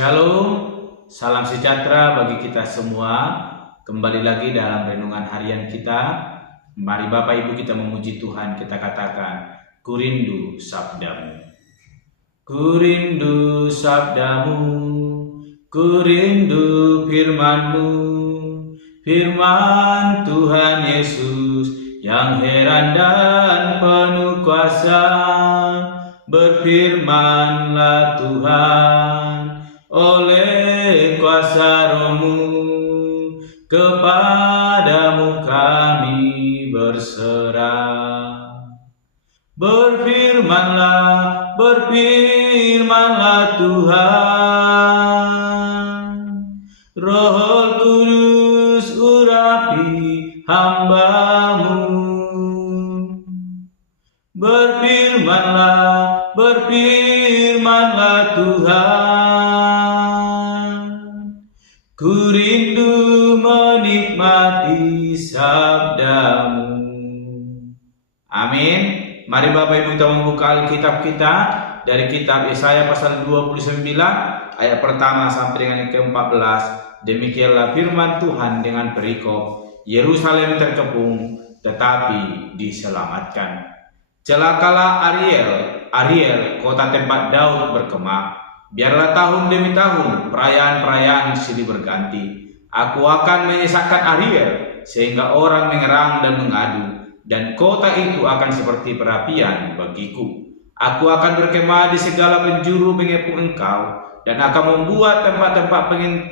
Shalom, salam sejahtera bagi kita semua. Kembali lagi dalam renungan harian kita. Mari Bapak Ibu kita memuji Tuhan, kita katakan, Ku rindu sabdamu. Ku rindu sabdamu, ku rindu firman-Mu, firman Tuhan Yesus yang heran dan penuh kuasa. Berfirmanlah Tuhan oleh kuasa Roh-Mu, kepadamu kami berserah. Berfirmanlah Tuhan, Roh Kudus urapi hamba-Mu. Berfirmanlah Tuhan, ku rindu menikmati sabdamu. Amin. Mari Bapak Ibu kita membuka Alkitab kita dari kitab Yesaya pasal 29 ayat pertama sampai dengan yang ke-14. Demikianlah firman Tuhan dengan perikop, Yerusalem terkepung tetapi diselamatkan. Celakalah Ariel, kota tempat Daud berkemah. Biarlah tahun demi tahun perayaan-perayaan silih berganti. Aku akan menyesatkan Ariel sehingga orang mengerang dan mengadu, dan kota itu akan seperti perapian bagiku. Aku akan berkemah di segala penjuru mengepung engkau, dan akan membuat tempat-tempat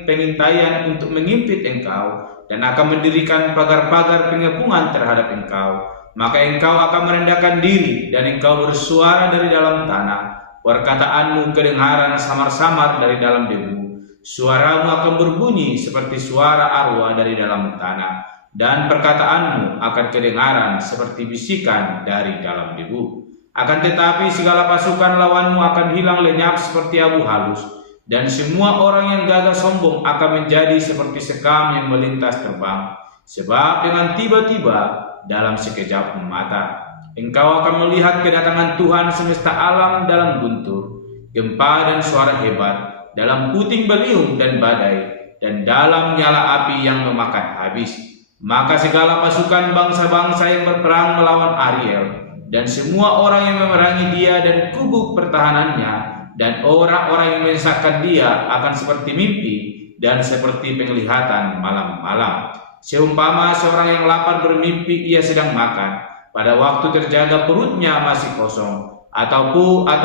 pengintaian untuk mengimpit engkau, dan akan mendirikan pagar-pagar pengepungan terhadap engkau. Maka engkau akan merendahkan diri, dan engkau bersuara dari dalam tanah. Perkataanmu kedengaran samar-samar dari dalam debu. Suaramu akan berbunyi seperti suara arwah dari dalam tanah, dan perkataanmu akan kedengaran seperti bisikan dari dalam debu. Akan tetapi segala pasukan lawanmu akan hilang lenyap seperti abu halus, dan semua orang yang gagah sombong akan menjadi seperti sekam yang melintas terbang. Sebab dengan tiba-tiba dalam sekejap mata engkau akan melihat kedatangan Tuhan semesta alam dalam guntur, gempa dan suara hebat, dalam puting beliung dan badai, dan dalam nyala api yang memakan habis. Maka segala pasukan bangsa-bangsa yang berperang melawan Ariel, dan semua orang yang memerangi dia dan kubu pertahanannya, dan orang-orang yang menyesatkan dia akan seperti mimpi dan seperti penglihatan malam-malam. Seumpama seorang yang lapar bermimpi ia sedang makan, pada waktu terjaga perutnya masih kosong. Atau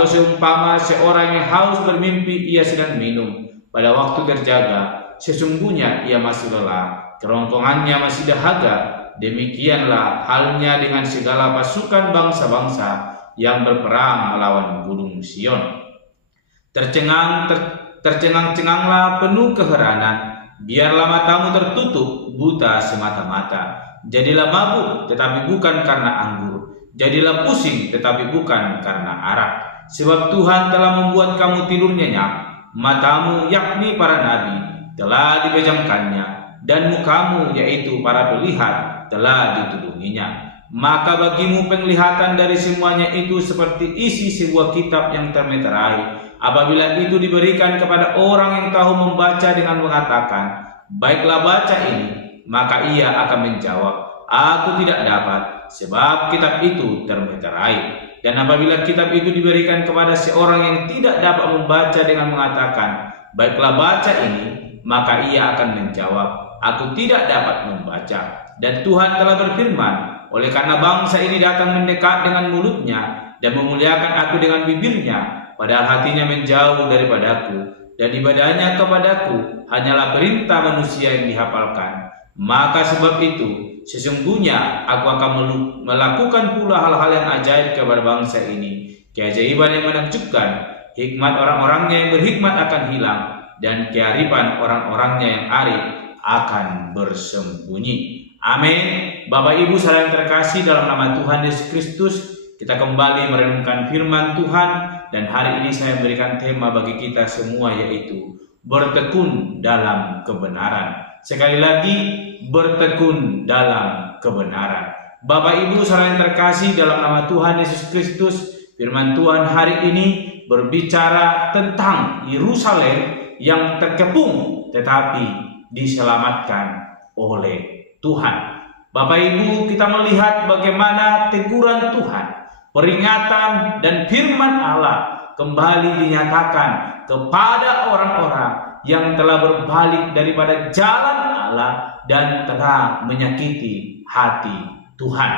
seumpama seorang yang haus bermimpi ia sedang minum, pada waktu terjaga sesungguhnya ia masih lelah, kerongkongannya masih dahaga. Demikianlah halnya dengan segala pasukan bangsa-bangsa yang berperang melawan gunung Sion. Tercengang-cenganglah penuh keheranan. Biarlah matamu tertutup buta semata-mata. Jadilah mabuk tetapi bukan karena anggur. Jadilah pusing tetapi bukan karena arak. Sebab Tuhan telah membuat kamu tidur nyenyak. Matamu yakni para nabi telah dipejamkannya, dan mukamu yaitu para pelihat telah ditudunginya. Maka bagimu penglihatan dari semuanya itu seperti isi sebuah kitab yang termeterai. Apabila itu diberikan kepada orang yang tahu membaca dengan mengatakan, baiklah baca ini, maka ia akan menjawab, aku tidak dapat, sebab kitab itu termeterai. Dan apabila kitab itu diberikan kepada seorang yang tidak dapat membaca dengan mengatakan, baiklah baca ini, maka ia akan menjawab, aku tidak dapat membaca. Dan Tuhan telah berfirman, oleh karena bangsa ini datang mendekat dengan mulutnya dan memuliakan aku dengan bibirnya, padahal hatinya menjauh daripadaku, dan ibadahnya kepadaku hanyalah perintah manusia yang dihafalkan. Maka sebab itu sesungguhnya aku akan melakukan pula hal-hal yang ajaib kepada bangsa ini, keajaiban yang menakjubkan. Hikmat orang-orangnya yang berhikmat akan hilang, dan kearifan orang-orangnya yang arif akan bersembunyi. Amin. Bapak Ibu saudara yang terkasih dalam nama Tuhan Yesus Kristus, kita kembali merenungkan firman Tuhan, dan hari ini saya berikan tema bagi kita semua, yaitu bertekun dalam kebenaran. Sekali lagi, bertekun dalam kebenaran. Bapak Ibu saudara yang terkasih dalam nama Tuhan Yesus Kristus, firman Tuhan hari ini berbicara tentang Yerusalem yang terkepung, tetapi diselamatkan oleh Tuhan. Bapak Ibu, kita melihat bagaimana teguran Tuhan, peringatan dan firman Allah kembali dinyatakan kepada orang-orang yang telah berbalik daripada jalan Allah dan telah menyakiti hati Tuhan.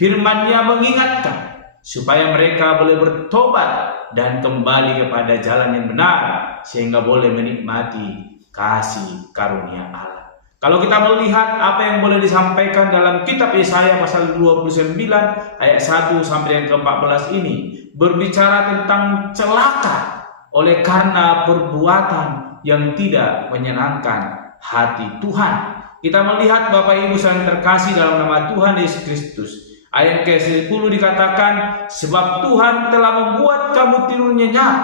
Firman-Nya mengingatkan supaya mereka boleh bertobat dan kembali kepada jalan yang benar, sehingga boleh menikmati kasih karunia Allah. Kalau kita melihat apa yang boleh disampaikan dalam kitab Yesaya pasal 29 ayat 1 sampai yang ke-14 ini, berbicara tentang celaka oleh karena perbuatan yang tidak menyenangkan hati Tuhan. Kita melihat Bapak Ibu yang terkasih dalam nama Tuhan Yesus Kristus. Ayat ke-10 dikatakan, sebab Tuhan telah membuat kamu tidur nyenyak,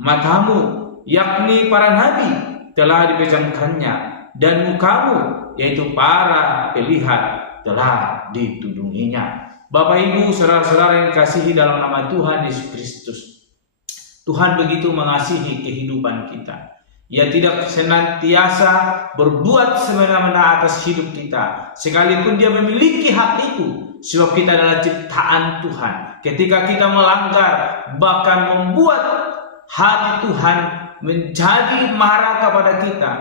matamu, yakni para nabi, telah dipejamkannya, dan mukamu, yaitu para pelihat, telah ditudunginya. Bapak Ibu, saudara-saudara yang dikasihi dalam nama Tuhan Yesus Kristus, Tuhan begitu mengasihi kehidupan kita. Ia tidak senantiasa berbuat semena-mena atas hidup kita, sekalipun Dia memiliki hak itu. Sebab kita adalah ciptaan Tuhan. Ketika kita melanggar, bahkan membuat hati Tuhan menjadi marah kepada kita,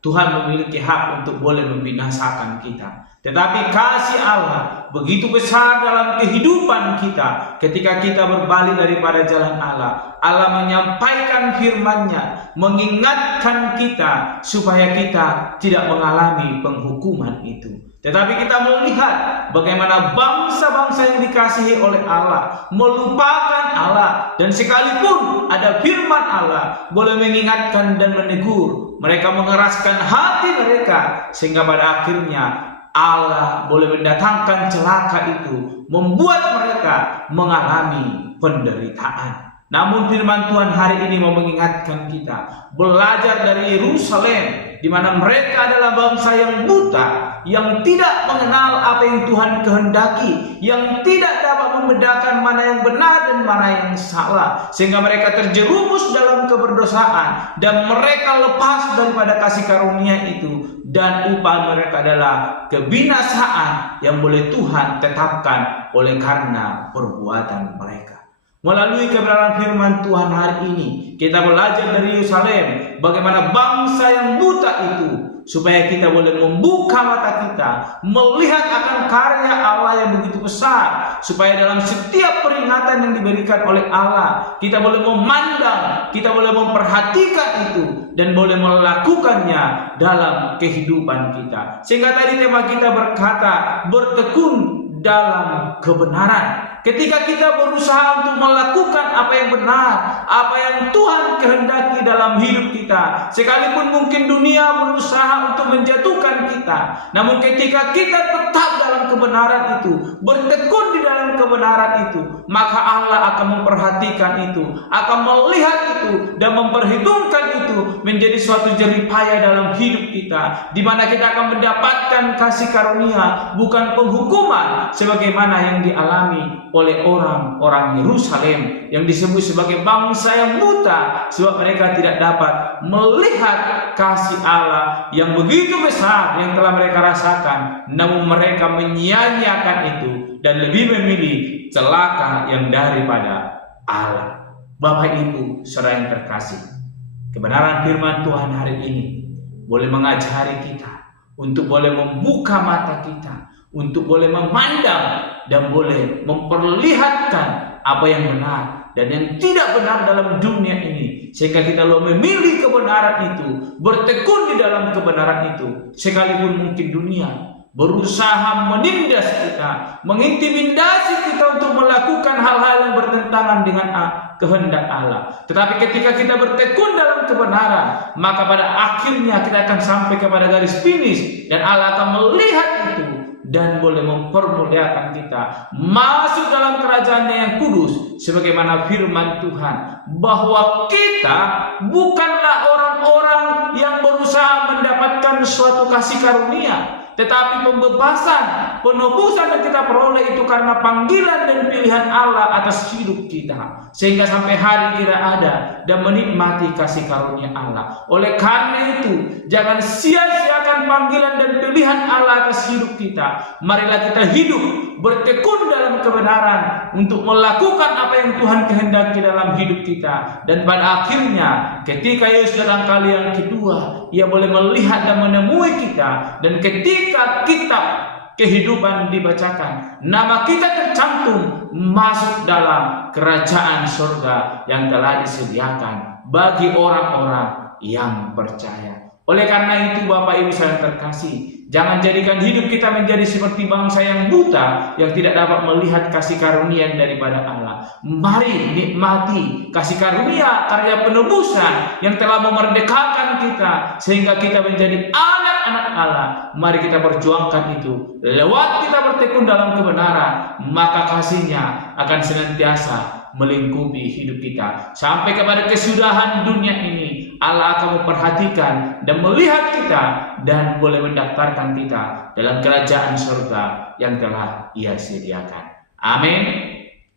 Tuhan memiliki hak untuk boleh membinasakan kita. Tetapi kasih Allah begitu besar dalam kehidupan kita. Ketika kita berbalik daripada jalan Allah, Allah menyampaikan firman-Nya, mengingatkan kita supaya kita tidak mengalami penghukuman itu. Tetapi kita melihat bagaimana bangsa-bangsa yang dikasihi oleh Allah melupakan Allah, dan sekalipun ada firman Allah boleh mengingatkan dan menegur, mereka mengeraskan hati mereka, sehingga pada akhirnya Allah boleh mendatangkan celaka itu, membuat mereka mengalami penderitaan. Namun firman Tuhan hari ini mau mengingatkan kita, belajar dari Yerusalem, di mana mereka adalah bangsa yang buta, yang tidak mengenal apa yang Tuhan kehendaki, yang tidak dapat membedakan mana yang benar dan mana yang salah, sehingga mereka terjerumus dalam keberdosaan dan mereka lepas daripada kasih karunia itu, dan upah mereka adalah kebinasaan yang boleh Tuhan tetapkan oleh karena perbuatan mereka. Melalui kebenaran firman Tuhan hari ini, kita belajar dari Yerusalem bagaimana bangsa yang buta itu, supaya kita boleh membuka mata kita, melihat akan karya Allah yang begitu besar, supaya dalam setiap peringatan yang diberikan oleh Allah, kita boleh memandang, kita boleh memperhatikan itu, dan boleh melakukannya dalam kehidupan kita. Sehingga tadi tema kita berkata, bertekun dalam kebenaran. Ketika kita berusaha untuk melakukan apa yang benar, apa yang Tuhan kehendaki dalam hidup kita, sekalipun mungkin dunia berusaha untuk menjatuhkan kita, namun ketika kita tetap dalam kebenaran itu, bertekun di dalam kebenaran itu, maka Allah akan memperhatikan itu, akan melihat itu, dan memperhitungkan itu menjadi suatu jeripaya dalam hidup kita, di mana kita akan mendapatkan kasih karunia, bukan penghukuman sebagaimana yang dialami oleh orang-orang Yerusalem yang disebut sebagai bangsa yang buta, sebab mereka tidak dapat melihat kasih Allah yang begitu besar yang telah mereka rasakan, namun mereka menyia-nyiakan itu dan lebih memilih celaka yang daripada Allah. Bapak Ibu saudara yang terkasih, kebenaran firman Tuhan hari ini boleh mengajari kita untuk boleh membuka mata kita, untuk boleh memandang dan boleh memperlihatkan apa yang benar dan yang tidak benar dalam dunia ini, sehingga kita memilih kebenaran itu, bertekun di dalam kebenaran itu, sekalipun mungkin dunia berusaha menindas kita, mengintimidasi kita untuk melakukan hal-hal yang bertentangan dengan kehendak Allah. Tetapi ketika kita bertekun dalam kebenaran, maka pada akhirnya kita akan sampai kepada garis finish, dan Allah akan melihat itu dan boleh mempermuliakan kita masuk dalam kerajaan-Nya yang kudus, sebagaimana firman Tuhan bahwa kita bukanlah orang-orang yang berusaha mendapatkan bukan suatu kasih karunia, tetapi pembebasan, penebusan yang kita peroleh itu karena panggilan dan pilihan Allah atas hidup kita, sehingga sampai hari kita ada dan menikmati kasih karunia Allah. Oleh karena itu, jangan sia-siakan panggilan dan pilihan Allah atas hidup kita. Marilah kita hidup bertekun dalam kebenaran untuk melakukan apa yang Tuhan kehendaki dalam hidup kita, dan pada akhirnya ketika Yesus datang kali yang kedua, Ia boleh melihat dan menemui kita, dan ketika kitab kehidupan dibacakan, nama kita tercantum masuk dalam kerajaan surga yang telah disediakan bagi orang-orang yang percaya. Oleh karena itu, Bapak Ibu saya terkasih, jangan jadikan hidup kita menjadi seperti bangsa yang buta, yang tidak dapat melihat kasih karunia daripada Allah. Mari nikmati kasih karunia karya penebusan yang telah memerdekakan kita, sehingga kita menjadi anak-anak Allah. Mari kita perjuangkan itu. Lewat kita bertekun dalam kebenaran, maka kasih-Nya akan senantiasa melingkupi hidup kita. Sampai kepada kesudahan dunia ini, Allah akan memperhatikan dan melihat kita, dan boleh mendaftarkan kita dalam kerajaan surga yang telah Ia sediakan. Amin.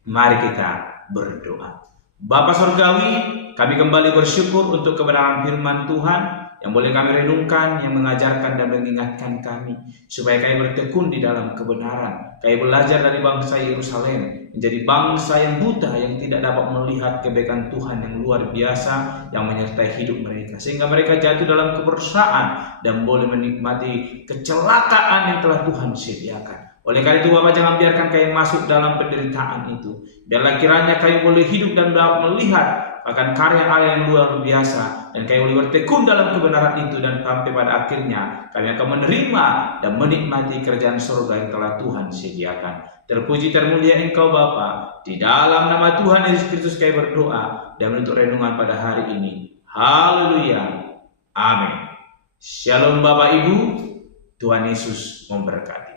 Mari kita berdoa. Bapa Surgawi, kami kembali bersyukur untuk kebenaran firman Tuhan yang boleh kami renungkan, yang mengajarkan dan mengingatkan kami supaya kami bertekun di dalam kebenaran. Kami belajar dari bangsa Yerusalem menjadi bangsa yang buta, yang tidak dapat melihat kebaikan Tuhan yang luar biasa yang menyertai hidup mereka, sehingga mereka jatuh dalam kebersaan dan boleh menikmati kecelakaan yang telah Tuhan sediakan. Oleh karena itu, Bapak, jangan biarkan kami masuk dalam penderitaan itu. Biarlah kiranya kami boleh hidup dan dapat melihat akan karya Allah yang luar biasa, dan kami boleh bertekun dalam kebenaran itu, dan sampai pada akhirnya kami akan menerima dan menikmati kerajaan surga yang telah Tuhan sediakan. Terpuji termulia Engkau Bapa. Di dalam nama Tuhan Yesus Kristus kami berdoa dan menutup renungan pada hari ini. Haleluya. Amin. Shalom Bapak Ibu. Tuhan Yesus memberkati.